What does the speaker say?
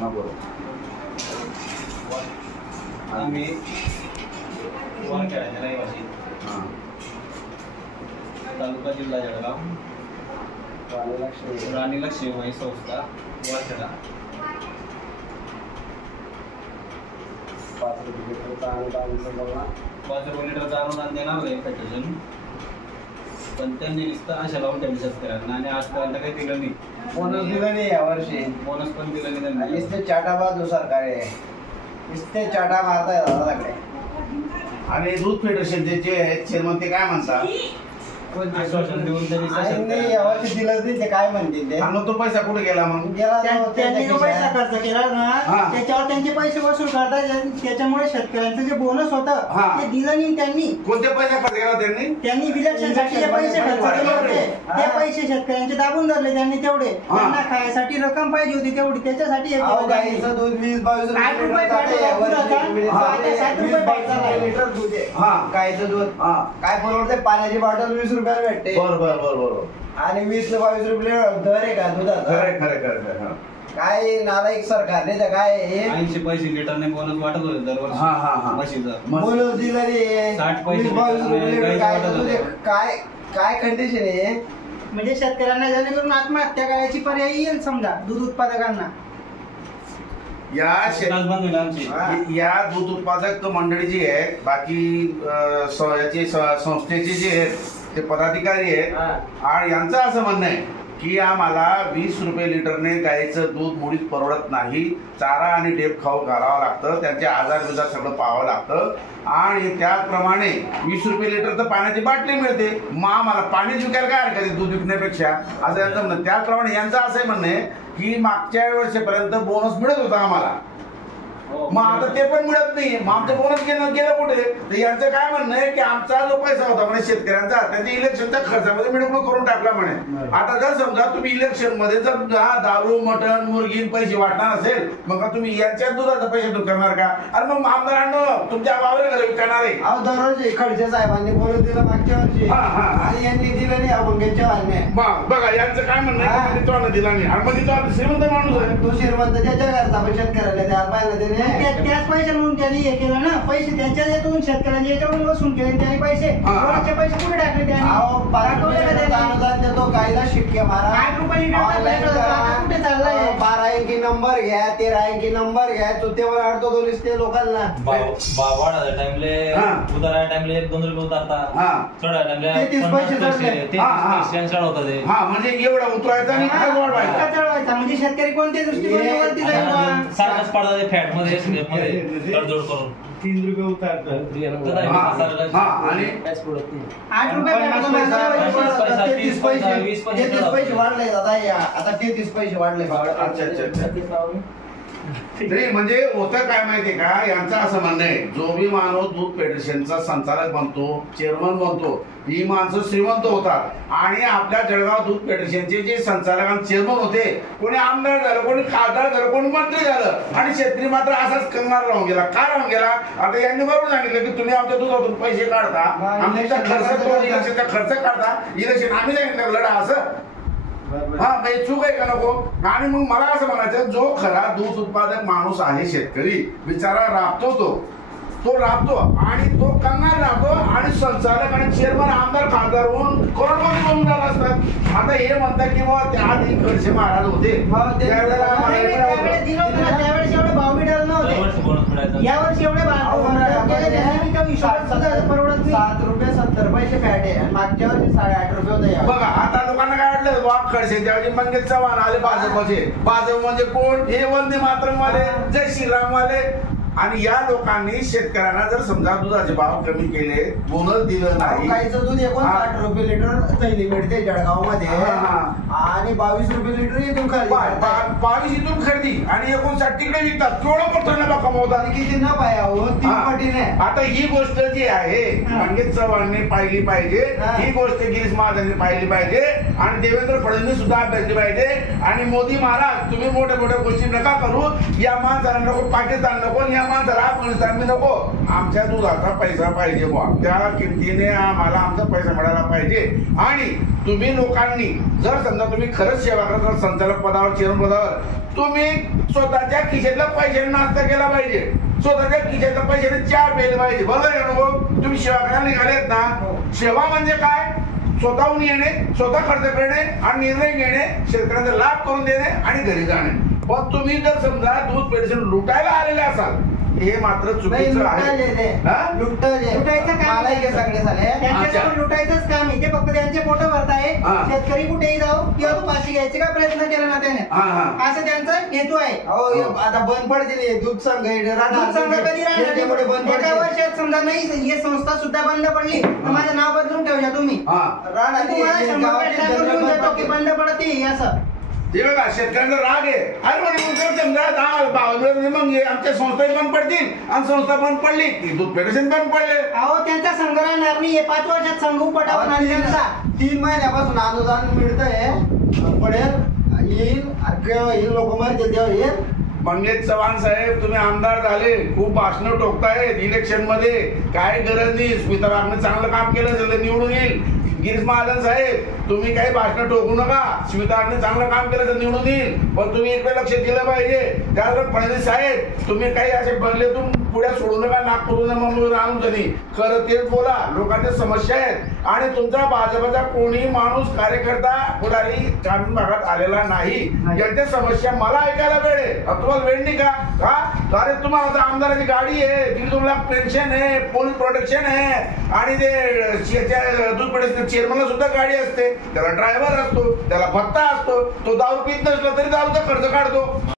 हा बरोबर. आम्ही वारखेड्याच्या रहिवासी, तालुका जिल्हा जळगाव, राणी लक्ष्मीबाई संस्था वारखेडा. 5 रुपये लिटरचा अनुदान देणार आहे फेडरेशन, पण त्यांनी नुसतं आशा लावून ठेवली शेतकऱ्यांना आणि आजपर्यंत काही दिलं नाही. बोनस दिलं नाही यावर्षी, बोनस पण दिलं नाही त्यांनी. नुसते चाटा बाजू सरकार आहे, नुसते चाटा मारताय सगळे. आणि दूध फेडरेशनचे जे आहेत चेअरमन ते काय म्हणतात? आश्वासन देऊन त्यांनी यावर्षी दिलं नाही, ते काय म्हणतील ते? आणि तो पैसा कुठे गेला? मग गेला त्यांनी जो पैसा खर्च केला ना त्याच्यावर त्यांचे पैसे वसूल करतात. त्याच्यामुळे शेतकऱ्यांचं जे बोनस होतं ते दिलं नाही त्यांनी. कोणते पैसे खर्च केला त्यांनी? इलेक्शनसाठी जे पैसे खर्च केले होते ते पैसे शेतकऱ्यांचे दाबून धरले त्यांनी. तेवढे त्यांना खायसाठी रक्कम पाहिजे होती तेवढी, त्याच्यासाठी गाईचं दूध 20-22 8 रुपये लिटर दूध आहे. गाईचं दूध काय परवडते? पाण्याची बॉटल 20 रुपयाला भेटते. बरोबर. आणि 20-22 रुपये दर आहे का दुधाचा? खरं. काय नालायक सरकारने तर काय 80 पैसे लिटरने बोनस वाटत होते दरवर्षी म्हशीचा. बोनस दिला रे 60 पैसे 20-22 रुपये. काय काय कंडिशन आहे? म्हणजे शेतकऱ्यांना जेणेकरून आत्महत्या करायची पर्याय येईल समजा दूध उत्पादकांना. या दूध उत्पादक मंडळी जी आहे, बाकी संस्थेचे जे आहेत ते पदाधिकारी आहेत, आणि यांचं असं म्हणणं आहे की आम्हाला 20 रुपये लिटरने गाईचं दूध मुळीच परवडत नाही. चारा आणि डेप खाऊ घालावं लागतं, त्यांचे आजार बिजार सगळं पाहावं लागतं. आणि त्याचप्रमाणे 20 रुपये लिटर तर पाण्याची बाटली मिळते, मग आम्हाला पाणीच विकायला काय हरकत आहे दूध विकण्यापेक्षा, असं यांचं म्हणणं. त्याचप्रमाणे यांचं असंही म्हणणं आहे की मागच्या वर्षीपर्यंत बोनस मिळत होता आम्हाला, मग आता ते पण मिळत नाही. मग आमचं बोनस गेलं कुठे? तर यांचं काय म्हणणं आहे की आमचा जो पैसा होता म्हणजे शेतकऱ्यांचा, त्यांच्या इलेक्शनच्या खर्चामध्ये मिळवणूक करून टाकला म्हणे. आता जर समजा तुम्ही इलेक्शन मध्ये जर दारू मटण मुर्गी पैसे वाटणार असेल, मग तुम्ही यांच्या दुधाचा पैसे तुम्ही करणार का? अरे मग आमदारांनो तुमच्या वावरे घर विकणार आहे. दरवर्षी खडसे साहेबांनी बोलून दिलं मागच्या वर्षी, आणि यांनी दिलं नाही. मंगेशच्या वालने मग बघा यांचं काय म्हणणं आहे, तो दिला नाही. आणि मग तो श्रीमंत माणूस आहे, तो श्रीमंत त्याच्या घरचा पण शेतकऱ्याला द्यायला पाहिजे. त्याच पैसे म्हणून त्यांनी हे केलं ना, पैसे त्यांच्या यातून शेतकऱ्यांच्या याच्यावरून वसूल केले त्यांनी. पैसे पैसे कुठे टाकले त्यांनी? अनुदान देतो गाईला शिक्के मारा. 8 रुपये लिटर कुठे चाललाय? 12 अंकी नंबर घ्या, 13 अंकी नंबर घ्या, चुतेवर अडतो दोन्हीच ते लोकांना. वाढायच्या टाइमले उतारा टाइमले 1-2 रुपये उतारतात, चढा टाइमले 33 पैसे चढवतात. म्हणजे एवढा उतरायचा आणि चढवायचा. म्हणजे शेतकरी कोणत्या दृष्टीकोनावरती जाईल? सारखंच पडतात फॅट मध्ये तडजोड करून 3 रुपये उतारतात. आणि 8 रुपये 33 पैसे वाढले दादा. आता 33 पैसे वाढले. अच्छा. म्हणजे होतं काय माहितीये का, यांचं असं म्हणणं आहे जो बी माणूस दूध फेडरेशनचा संचालक बनतो, चेअरमन बनतो, ही माणसं श्रीमंत होतात. आणि आपल्या जळगाव दूध फेडरेशनचे जे संचालक आणि चेअरमन होते, कोणी आमदार झालं, कोणी खासदार झालं, कोणी मंत्री झालं, आणि शेतकरी मात्र असाच कंगाल राहून गेला. का राहून गेला? आता यांनी बरोबर सांगितलं की तुम्ही आमच्या दुधातून पैसे काढता, आमच्या इलेक्शनचा खर्च काढता, इलेक्शन आम्ही सांगितलं लढा असं. चूक आहे का नको? आणि मग मला असं म्हणायचं, जो खरा दूध उत्पादक माणूस आहे शेतकरी बिचारा राबतो, तो राबतो आणि तो कंगाल राहतो, आणि संचालक आणि चेअरमन आमदार खासदार होऊन करोडपती बनून झाला असतात. आता हे म्हणतात की बाबा त्या आधी खडसे महाराज होते त्यावेळेस एवढे भाव मिळाले नव्हते, यावर्षी एवढे परवडत 7 रुपये 70 पैसे फॅट आहे, आणि मागच्या वर्षी 8.5 रुपये होते. बघा आता लोकांना काय वाटलं, वाघ खडसे त्यावेळी मंगेश चव्हाण आले भाजपचे. भाजप म्हणजे कोण? हे वंदे मातरम वाले, जय श्रीराम वाले. आणि या लोकांनी शेतकऱ्यांना जर समजा दुधाचे भाव कमी केले, बोनस दिलं नाही. गाईचं दूध 59 रुपये लिटर थैली मिळते जळगाव मध्ये, आणि 22 रुपये लिटर इथून खरेदी. 22 इथून खरेदी आणि 59 तिकडे विकतात. केवढं मोठं नफा कमवतात. किती न पायावं 3 पटीने. आता ही गोष्ट जी आहे मंगेश चव्हाणने पाहिली पाहिजे, ही गोष्ट गिरीश महाजनने पाहिली पाहिजे, आणि देवेंद्र फडणवीस सुद्धा अभ्यासली पाहिजे. आणि मोदी महाराज तुम्ही मोठ्या मोठ्या गोष्टी नका करू. या माणसाला नको, पाकिस्तान नको, या माणसाला अफगाणिस्तान नको, आमच्या दुधाचा पैसा पाहिजे बुवा, त्या किमतीने आम्हाला आमचा पैसा मिळाला पाहिजे. आणि तुम्ही लोकांनी जर समजा तुम्ही खरंच सेवा करता संचालक पदावर चेअरमन पदावर, तुम्ही स्वतःच्या खिशातल्या पैशाने नाश्ता केला पाहिजे, स्वतःच्या खिशातल्या पैशाने चहा प्यायला पाहिजे. बरोबर आहे ना? तुम्ही सेवा करायला निघालेत ना, सेवा म्हणजे काय? स्वतःहून येणे, स्वतः खर्च करणे आणि निर्णय घेणे, शेतकऱ्यांचा लाभ करून देणे आणि घरी जाणे. पण तुम्ही जर समजा दूध पेढीशन लुटायला आलेले असाल, हे मात्र चुकीचं आहे. लुटायचं काम सगळे झाले. त्यांच्याकडून लुटायचंच काम आहे. ते फक्त त्यांचे पोट भरताय. शेतकरी कुठेही जाऊ किंवा तू पाशी घ्यायचे का प्रयत्न केला ना त्याने, असं त्यांचा हेतू आहे. आता बंद पडतील दूध संघ, दूध संघ कधी राहणार? एका वर्षात समजा नाही ही संस्था सुद्धा बंद पडली तर माझं नाव बदलून ठेवूया तुम्ही. तुम्हाला 100% देऊन देतो की बंद पडते असं. ते बघा शेतकऱ्यांचा राग आहे. अरे म्हणजे समजा मग आमच्या संस्था बंद पडतील आणि संस्था बंद पडली की दूध फेडरेशन बंद पडले. अहो त्यांचा संघ राहणार नाही. 5 वर्षात संघ उपटावून आणि त्यांचा 3 महिन्यापासून अनुदान मिळतंय, पडेल येईल लोक मरतील तेव्हा येईल. मंगेश चव्हाण साहेब, तुम्ही आमदार झाले, खूप भाषणं ठोकतायत इलेक्शन मध्ये, काय गरज नाही. स्मिता वाघने चांगलं काम केलं असेल निवडून येईल. गिरीश महाजन साहेब, तुम्ही काही भाषणं ठोकू नका. स्मिता वाघने चांगलं काम केलं तर निवडून येईल, पण तुम्ही इकडे लक्ष दिलं पाहिजे. त्याचबरोबर फडणवीस साहेब, तुम्ही काही असे बंगल्यातून पुढे सोडू नका, नागपूर मुंबईवर आणून तरी खरं तेच बोला. लोकांच्या समस्या आहेत आणि तुमचा भाजपचा कोणी माणूस कार्यकर्ता पुढारी ग्रामीण भागात आलेला नाही. यांच्या समस्या मला ऐकायला वेळ आहे, तुम्हाला वेळ नाही का? अरे तुम्हाला आमदाराची गाडी आहे, 1.5 लाख पेन्शन आहे, पोलीस प्रोटेक्शन आहे आणि ते दूध पेढीच्या चेअरमनला सुद्धा गाडी असते, त्याला ड्रायव्हर असतो, त्याला भत्ता असतो, तो दारू पीत नसला तरी दारूचा खर्च काढतो.